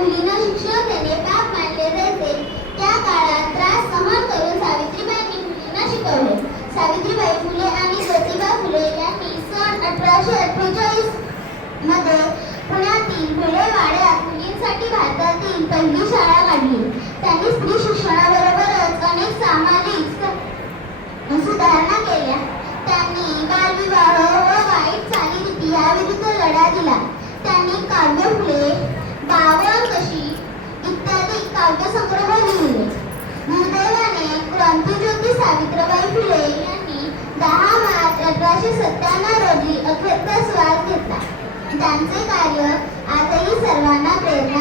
मुलींना शिक्षण देणे पाप मानले जायचे. त्या काळात त्रास सहन करून सावित्रीबाईंनी मुलींना शिकवले. सावित्रीबाई फुले आणि ज्योतिबा फुले यांनी सन 1848 मध्ये पुण्यातील भिडे वाड्यात मुलींसाठी भारतातील पहिली शाळा काढली. त्यांनी स्त्री शिक्षणाबरोबरच अनेक सामाजिक सुधारणा केल्या. त्यांनी बालविवाह व वाईट चालीरीती याविरुद्ध लढा दिला. त्यांनी काव्य फुले, बावनकशी इत्यादी काव्यसंग्रह लिहिले. दुर्दैवाने क्रांतिज्योती सावित्रीबाई फुले यांनी 10 मार्च 1897 रोजी अखेरचा श्वास घेतला. त्यांचे कार्य आजही सर्वांना प्रेरणा